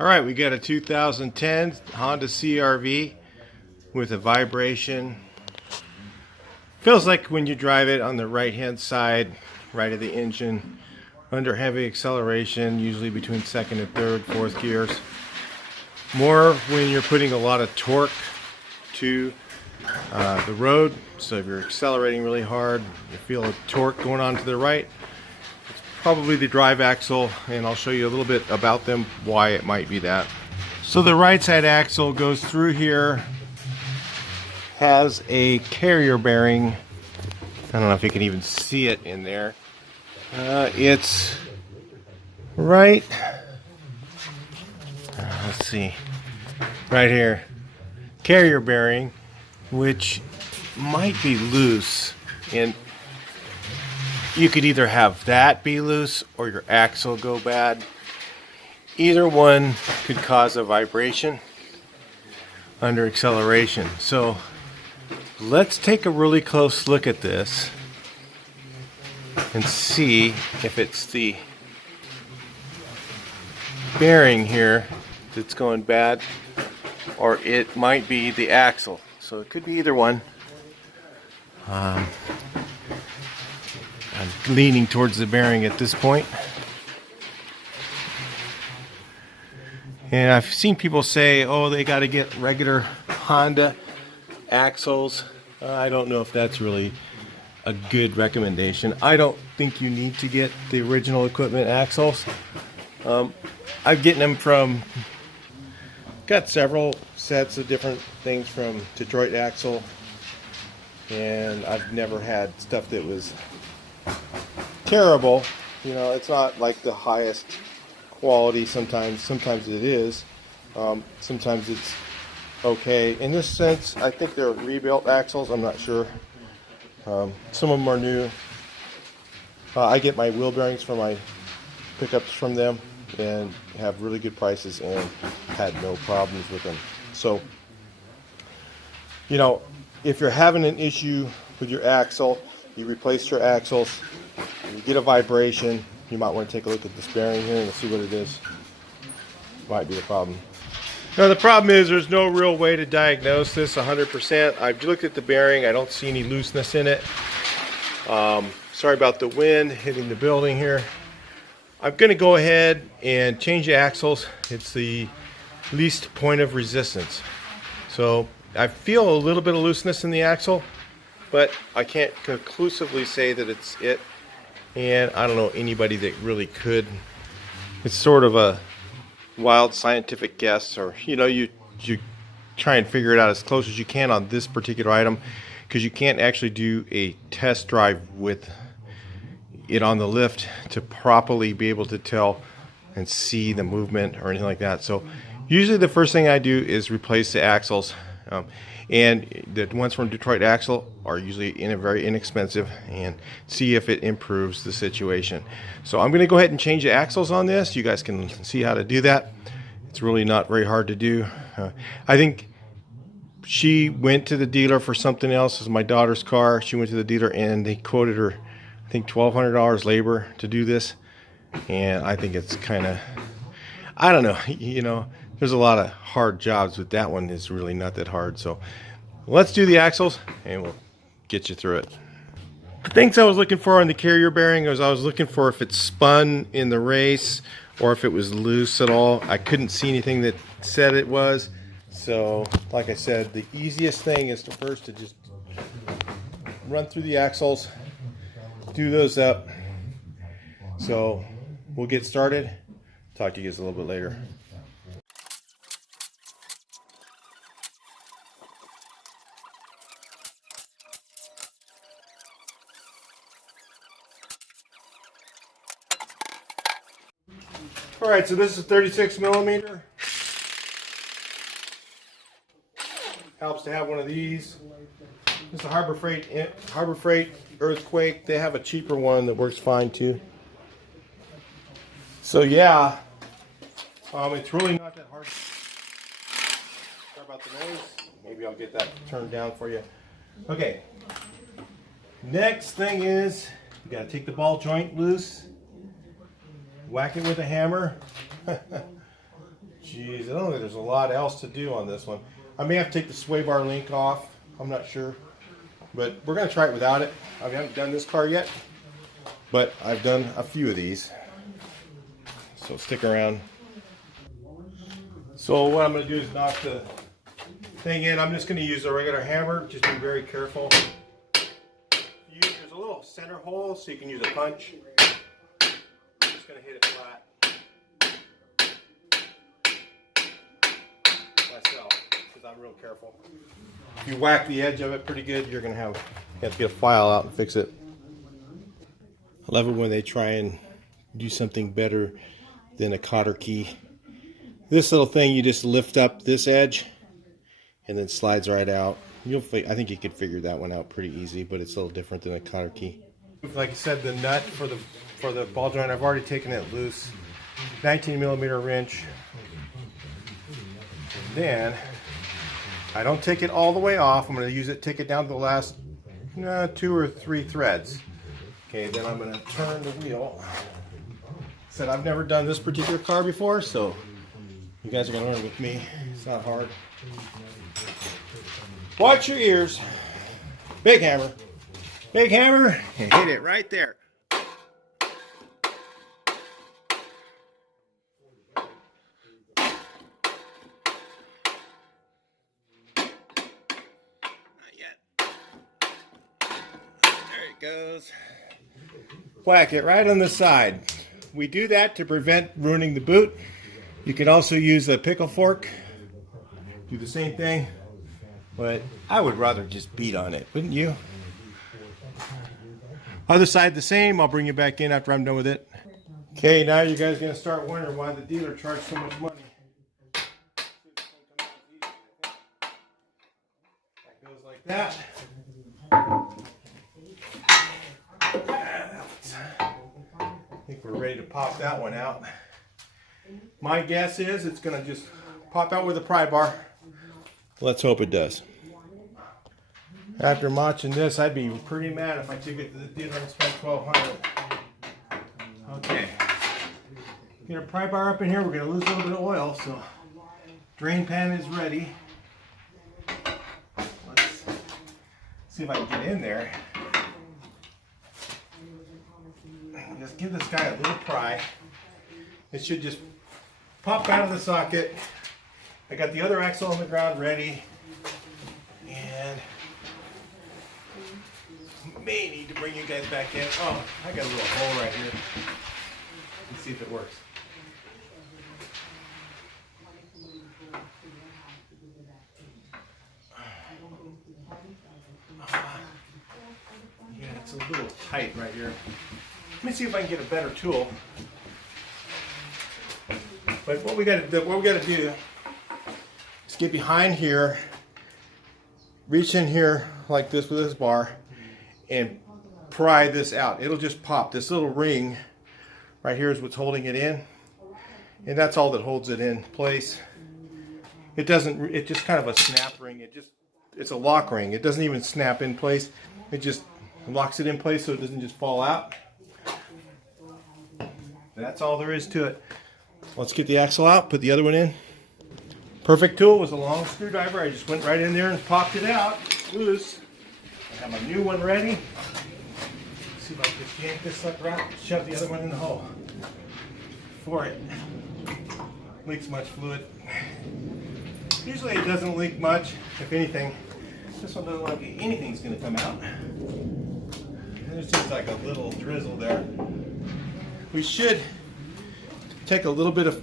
All right, we got a 2010 Honda CRV with a vibration. Feels like when you drive it on the right-hand side, right of the engine, under heavy acceleration, usually between second and third, fourth gears. More when you're putting a lot of torque to the road. So if you're accelerating really hard, you feel a torque going on to the right. Probably the drive axle, and I'll show you a little bit about them, why it might be that. So the right side axle goes through here, has a carrier bearing. I don't know if you can even see it in there. It's right, let's see, right here, carrier bearing, which might be loose, and you could either have that be loose or your axle go bad. Either one could cause a vibration under acceleration. So let's take a really close look at this and see if it's the bearing here that's going bad, or it might be the axle. So it could be either one. I'm leaning towards the bearing at this point. And I've seen people say, oh, they got to get regular Honda axles. I don't know if that's really a good recommendation. I don't think you need to get the original equipment axles. I've gotten them from, got several sets of different things from Detroit Axle, and I've never had stuff that was terrible. You know, it's not like the highest quality. Sometimes it is. Sometimes it's okay. In this sense, I think they're rebuilt axles. I'm not sure. Some of them are new. I get my wheel bearings for my pickups from them and have really good prices and had no problems with them. So, you know, if you're having an issue with your axle, you replace your axles, you get a vibration, you might want to take a look at this bearing here and see what it is. Might be the problem. Now the problem is there's no real way to diagnose this 100%. I've looked at the bearing, I don't see any looseness in it. Sorry about the wind hitting the building here. I'm going to go ahead and change the axles. It's the least point of resistance. So I feel a little bit of looseness in the axle, but I can't conclusively say that it's it. And I don't know anybody that really could. It's sort of a wild scientific guess, or you try and figure it out as close as you can on this particular item, because you can't actually do a test drive with it on the lift to properly be able to tell and see the movement or anything like that. So usually the first thing I do is replace the axles, and the ones from Detroit Axle are usually very inexpensive, and see if it improves the situation. So I'm going to go ahead and change the axles on this. You guys can see how to do that. It's really not very hard to do. I think she went to the dealer for something else. This is my daughter's car. She went to the dealer and they quoted her, I think, $1,200 labor to do this. And I think it's kind of, I don't know, there's a lot of hard jobs, but that one is really not that hard. So let's do the axles and we'll get you through it. The things I was looking for on the carrier bearing was I was looking for if it spun in the race or if it was loose at all. I couldn't see anything that said it was. So like I said, the easiest thing is to just run through the axles, do those up. So we'll get started. Talk to you guys a little bit later. All right, so this is 36 millimeter. Helps to have one of these. This is a Harbor Freight Earthquake. They have a cheaper one that works fine too. So yeah, it's really not that hard. Sorry about the noise. Maybe I'll get that turned down for you. Okay. Next thing is you got to take the ball joint loose. Whack it with a hammer. Geez, I don't think there's a lot else to do on this one. I may have to take the sway bar link off. I'm not sure. But we're going to try it without it. I haven't done this car yet, but I've done a few of these. So stick around. So what I'm going to do is knock the thing in. I'm just going to use a regular hammer. Just be very careful. There's a little center hole so you can use a punch. I'm just going to hit it flat. Myself, because I'm real careful. If you whack the edge of it pretty good, you're going to have to get a file out and fix it. I love it when they try and do something better than a cotter key. This little thing, you just lift up this edge and then slides right out. I think you could figure that one out pretty easy, but it's a little different than a cotter key. Like I said, the nut for the ball joint, I've already taken it loose. 19mm wrench. Then I don't take it all the way off. I'm going to use it, take it down to the last 2 or 3 threads. Okay, then I'm going to turn the wheel. Said I've never done this particular car before, so you guys are going to learn with me. It's not hard. Watch your ears. Big hammer. Big hammer, and hit it right there. Goes. Whack it right on the side. We do that to prevent ruining the boot. You can also use a pickle fork. Do the same thing, but I would rather just beat on it, wouldn't you? Other side the same. I'll bring you back in after I'm done with it. Okay, now you guys are going to start wondering why the dealer charged so much money. That goes like that. I think we're ready to pop that one out. My guess is it's going to just pop out with a pry bar. Let's hope it does. After watching this, I'd be pretty mad if I took it to the dealer and spent $1,200. Okay. Get a pry bar up in here. We're going to lose a little bit of oil, so drain pan is ready. Let's see if I can get in there. Just give this guy a little pry. It should just pop out of the socket. I got the other axle on the ground ready, and may need to bring you guys back in. Oh, I got a little hole right here. Let's see if it works. Yeah, it's a little tight right here. Let me see if I can get a better tool. But what we got to do is get behind here, reach in here like this with this bar, and pry this out. It'll just pop. This little ring right here is what's holding it in, and that's all that holds it in place. It doesn't. It's just kind of a snap ring. It's a lock ring. It doesn't even snap in place. It just locks it in place so it doesn't just fall out. That's all there is to it. Let's get the axle out, put the other one in. Perfect tool was a long screwdriver. I just went right in there and popped it out loose. I have my new one ready. Let's see if I can just yank this sucker out and shove the other one in the hole before it leaks much fluid. Usually it doesn't leak much, if anything. This one doesn't look like anything's going to come out. There's just like a little drizzle there. We should take a little bit of,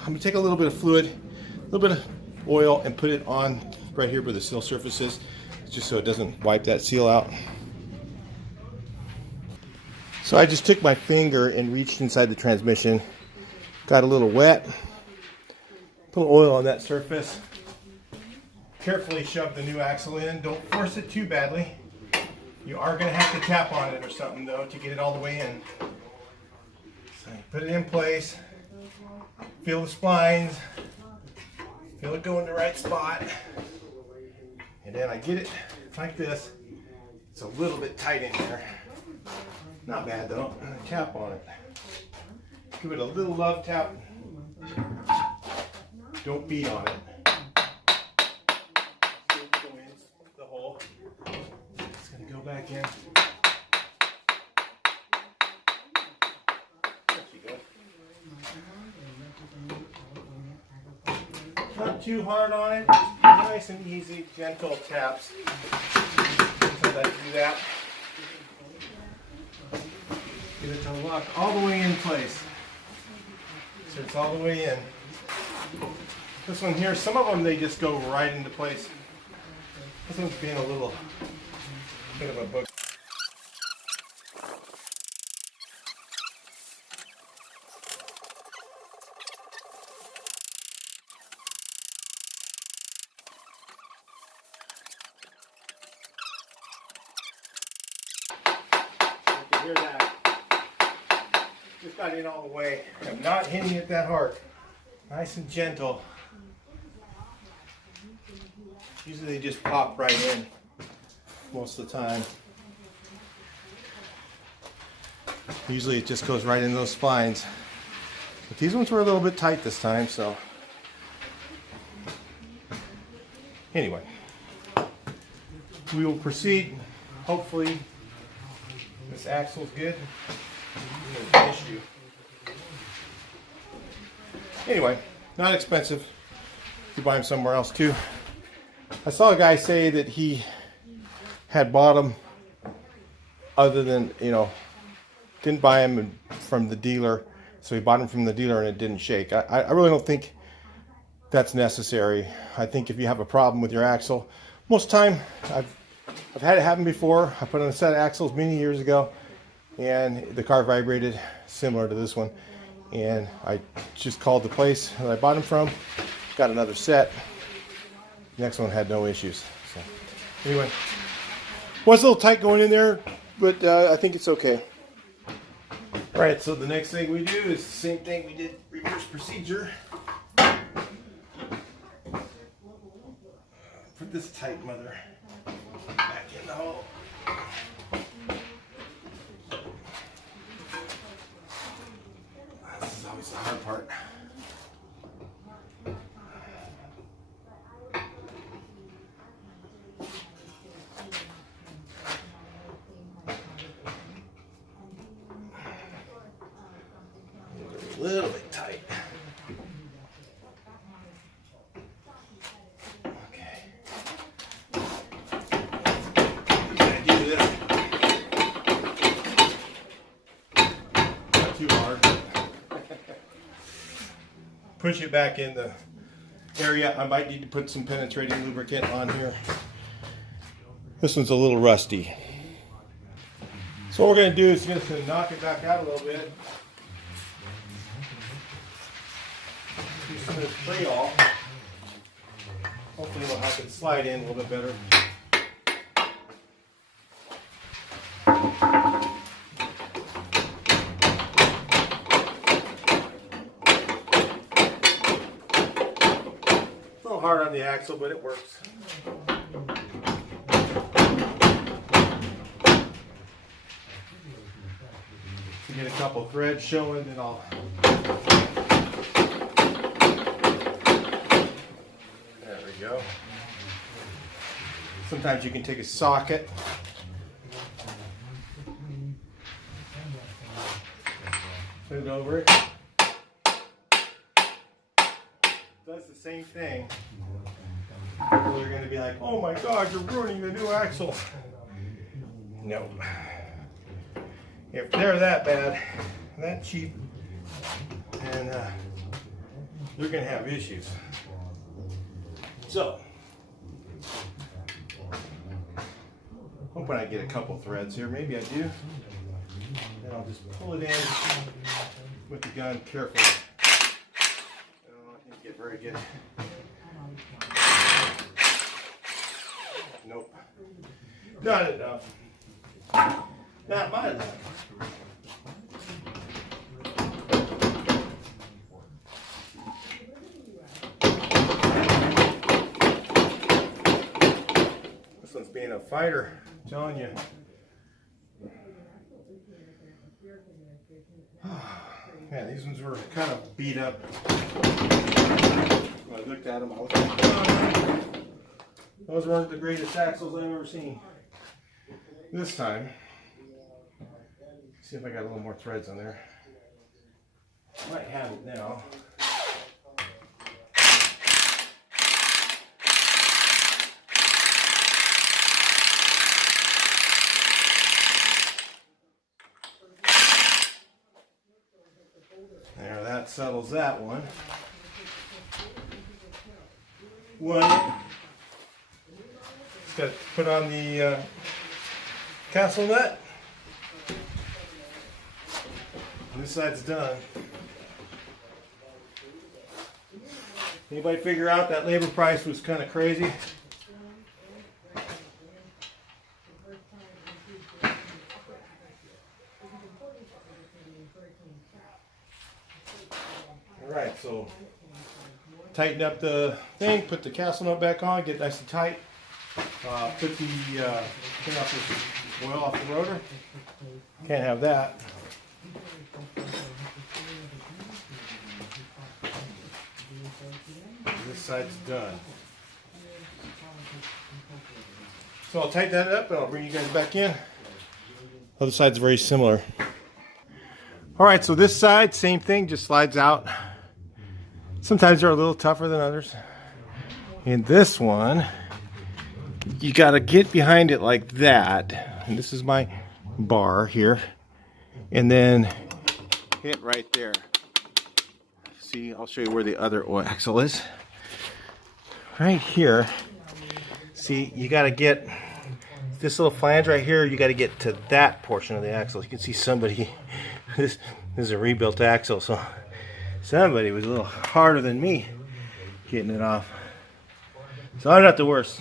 I'm going to take a little bit of fluid, a little bit of oil, and put it on right here where the seal surface is, just so it doesn't wipe that seal out. So I just took my finger and reached inside the transmission, got a little wet, put oil on that surface, carefully shove the new axle in. Don't force it too badly. You are going to have to tap on it or something though to get it all the way in. So you put it in place, feel the splines, feel it go in the right spot, and then I get it like this. It's a little bit tight in there. Not bad though. Tap on it. Give it a little love tap. Don't beat on it. Go in the hole. It's going to go back in. There you go. Not too hard on it. Nice and easy, gentle taps. So let's do that. Get it to lock all the way in place. So it's all the way in. This one here, some of them they just go right into place. This one's being a little bit of a book. You can hear that. Just got in all the way. I'm not hitting it that hard. Nice and gentle. Usually they just pop right in most of the time. Usually it just goes right in those spines. But these ones were a little bit tight this time, so. Anyway, we will proceed. Hopefully this axle's good. No issue. Anyway, not expensive. You buy them somewhere else too. I saw a guy say that he had bought them other than, didn't buy them from the dealer. So he bought them from the dealer and it didn't shake. I really don't think that's necessary. I think if you have a problem with your axle, most of the time, I've had it happen before. I put on a set of axles many years ago and the car vibrated similar to this one. And I just called the place that I bought them from, got another set. Next one had no issues. So anyway, was a little tight going in there, but I think it's okay. All right, so the next thing we do is the same thing we did, reverse procedure. Put this tight mother back in the hole. This is always the hard part. A little bit tight. Okay. Gotta do this. Not too hard. Push it back in the area. I might need to put some penetrating lubricant on here. This one's a little rusty. So what we're going to do is just going to knock it back out a little bit. Do some of this spray off. Hopefully it'll help it slide in a little bit better. A little hard on the axle, but it works. To get a couple threads showing, and I'll. There we go. Sometimes you can take a socket. Put it over it. Does the same thing. People are going to be like, oh my God, you're ruining the new axle. No. If they're that bad, that cheap, and they're going to have issues. So, hoping I get a couple threads here. Maybe I do. Then I'll just pull it in with the gun carefully. I don't get very good. Nope. Not enough. Not my luck. This one's being a fighter, I'm telling you. Yeah, these ones were kind of beat up. When I looked at them, I was like, those weren't the greatest axles I've ever seen. This time, see if I got a little more threads on there. Might have it now. There, that settles that one. Just got to put on the castle nut. This side's done. Anybody figure out that labor price was kind of crazy? Alright, so tighten up the thing, put the castle nut back on, get nice and tight. Put the turn off this oil off the rotor. Can't have that. This side's done. So I'll tighten that up and I'll bring you guys back in. Other side's very similar. Alright, so this side, same thing, just slides out. Sometimes they're a little tougher than others. And this one, you got to get behind it like that. And this is my bar here. And then hit right there. See, I'll show you where the other axle is. Right here. See, you got to get this little flange right here. You got to get to that portion of the axle. You can see somebody, this is a rebuilt axle, so somebody was a little harder than me getting it off. So I'm not the worst.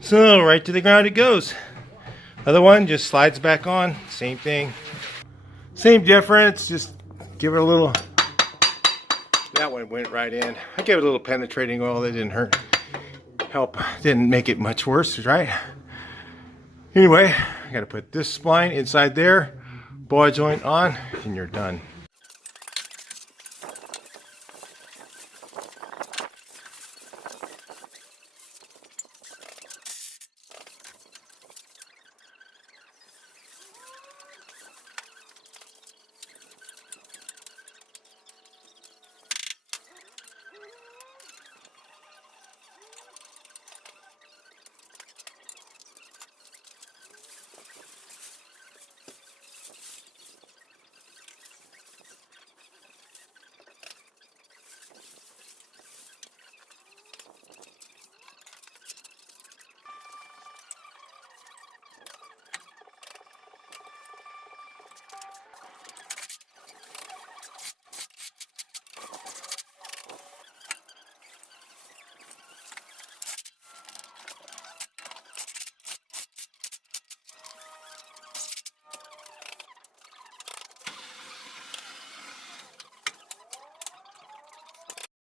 So right to the ground it goes. Other one just slides back on. Same thing. Same difference. Just give it a little. That one went right in. I gave it a little penetrating oil. That didn't hurt. Help. Didn't make it much worse, right? Anyway, I got to put this spline inside there. Ball joint on, and you're done.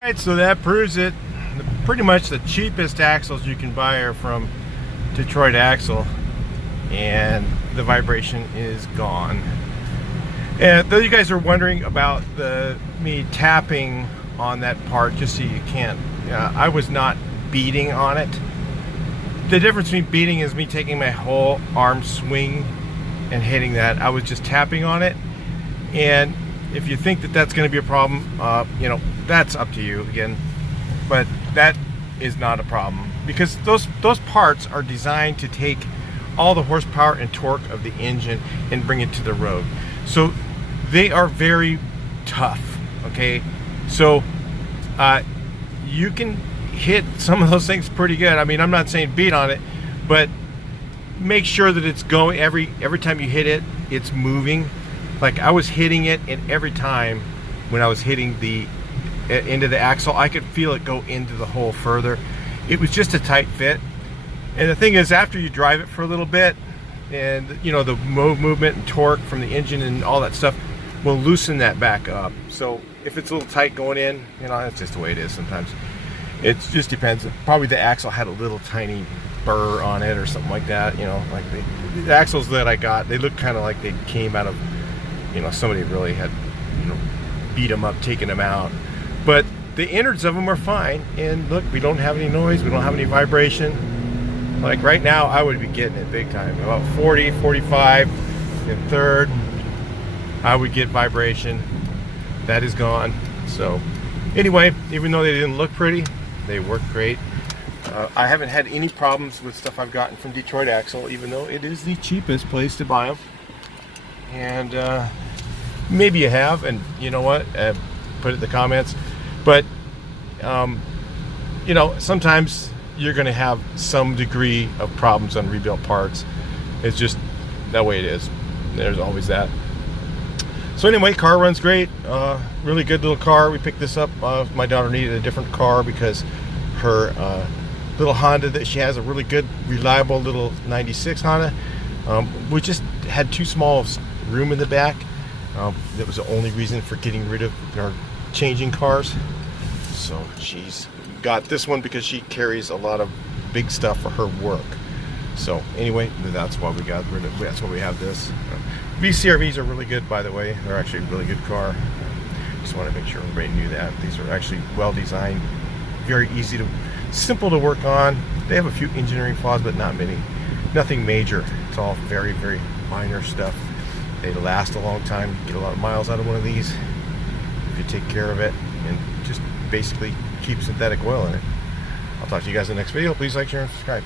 Alright, so that proves it. Pretty much the cheapest axles you can buy are from Detroit Axle, and the vibration is gone. And though you guys are wondering about me tapping on that part just so you can't, I was not beating on it. The difference between beating is me taking my whole arm swing and hitting that. I was just tapping on it, and if you think that that's going to be a problem, that's up to you again. But that is not a problem, because those parts are designed to take all the horsepower and torque of the engine and bring it to the road. So they are very tough. Okay, so you can hit some of those things pretty good. I mean, I'm not saying beat on it, but make sure that it's going every time you hit it, it's moving. Like I was hitting it, and every time when I was hitting the into the axle, I could feel it go into the hole further. It was just a tight fit. And the thing is, after you drive it for a little bit, and the movement and torque from the engine and all that stuff will loosen that back up. So if it's a little tight going in, that's just the way it is sometimes. It just depends. Probably the axle had a little tiny burr on it or something like that. Like the axles that I got, they look kind of like they came out of, somebody really had, beat them up, taken them out. But the innards of them are fine. And look, we don't have any noise. We don't have any vibration. Like right now, I would be getting it big time. About 40, 45 in third, I would get vibration. That is gone. So anyway, even though they didn't look pretty, they work great. I haven't had any problems with stuff I've gotten from Detroit Axle, even though it is the cheapest place to buy them. And maybe you have, and you know what? Put it in the comments. But you know, sometimes you're going to have some degree of problems on rebuilt parts. It's just that way it is. There's always that. So anyway, car runs great. Really good little car. We picked this up. My daughter needed a different car because her little Honda that she has, a really good, reliable little 96 Honda, we just had too small room in the back. That was the only reason for getting rid of or changing cars. So she's got this one because she carries a lot of big stuff for her work. So anyway, that's why we got rid of. That's why we have this. These CRVs are really good, by the way. They're actually a really good car. Just want to make sure everybody knew that. These are actually well designed, very easy to, simple to work on. They have a few engineering flaws, but not many. Nothing major. It's all very, very minor stuff. They last a long time. Get a lot of miles out of one of these if you take care of it and just basically keep synthetic oil in it. I'll talk to you guys in the next video. Please like, share, and subscribe.